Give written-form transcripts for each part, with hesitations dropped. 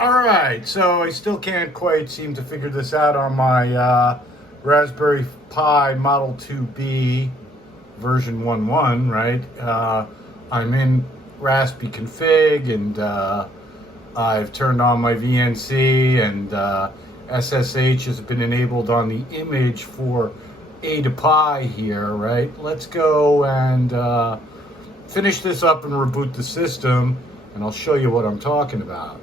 All right, so I still can't quite seem to figure this out on my Raspberry Pi Model 2B version 1.1, right? I'm in Raspi config, and I've turned on my VNC, and SSH has been enabled on the image for A2pi here, right? Let's go and finish this up and reboot the system, and I'll show you what I'm talking about.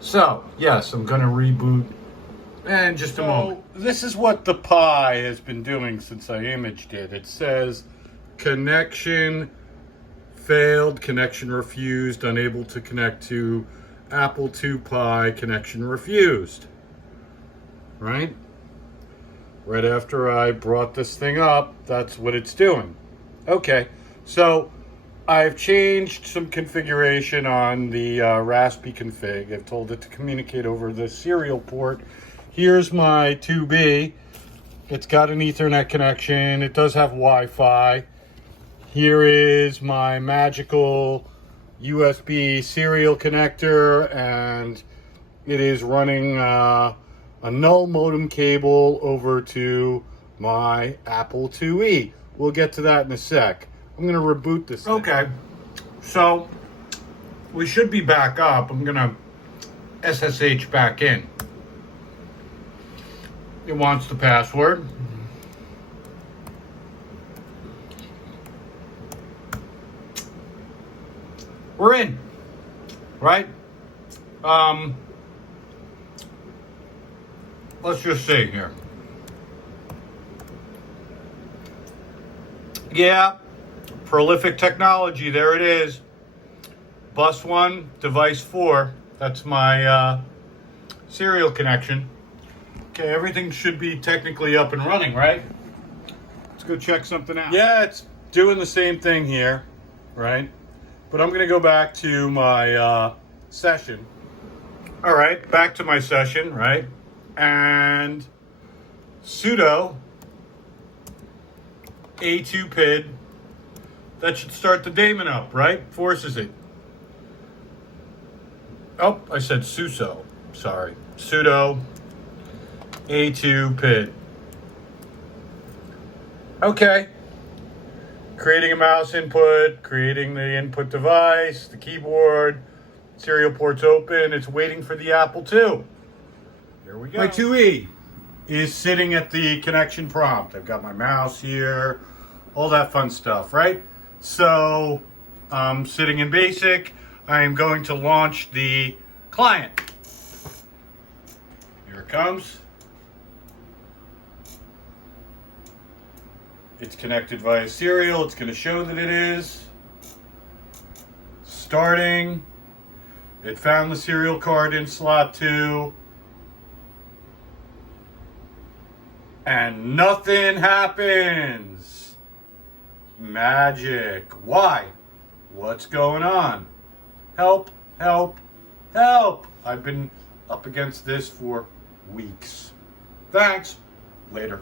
So, yes, I'm going to reboot in just a moment. This is what the Pi has been doing since I imaged it. It says connection failed, connection refused, unable to connect to A2pi, connection refused. Right? Right after I brought this thing up, that's what it's doing. Okay, so I've changed some configuration on the Raspi config. I've told it to communicate over the serial port. Here's my 2B. It's got an Ethernet connection. It does have Wi-Fi. Here is my magical USB serial connector, and it is running a null modem cable over to my Apple IIe. We'll get to that in a sec. I'm going to reboot this thing. Okay, so we should be back up. I'm going to SSH back in. It wants the password. We're in, right? Let's just see here. Yeah. Prolific technology, there it is. Bus 1, device 4. That's my serial connection. Okay, everything should be technically up and running, right? Let's go check something out. Yeah, it's doing the same thing here, right? But I'm going to go back to my session. All right, back to my session, right? And sudo A2pi. That should start the daemon up, right? Forces it. Oh, I said suso. Sorry. Sudo A2pi. Okay. Creating a mouse input, creating the input device, the keyboard, serial port's open. It's waiting for the Apple II. Here we go. My 2E is sitting at the connection prompt. I've got my mouse here, all that fun stuff, right? So, sitting in BASIC, I am going to launch the client. Here it comes. It's connected via serial. It's going to show that it is. Starting. It found the serial card in slot 2. And nothing happens. Magic. Why? What's going on? Help, help, help. I've been up against this for weeks. Thanks. Later.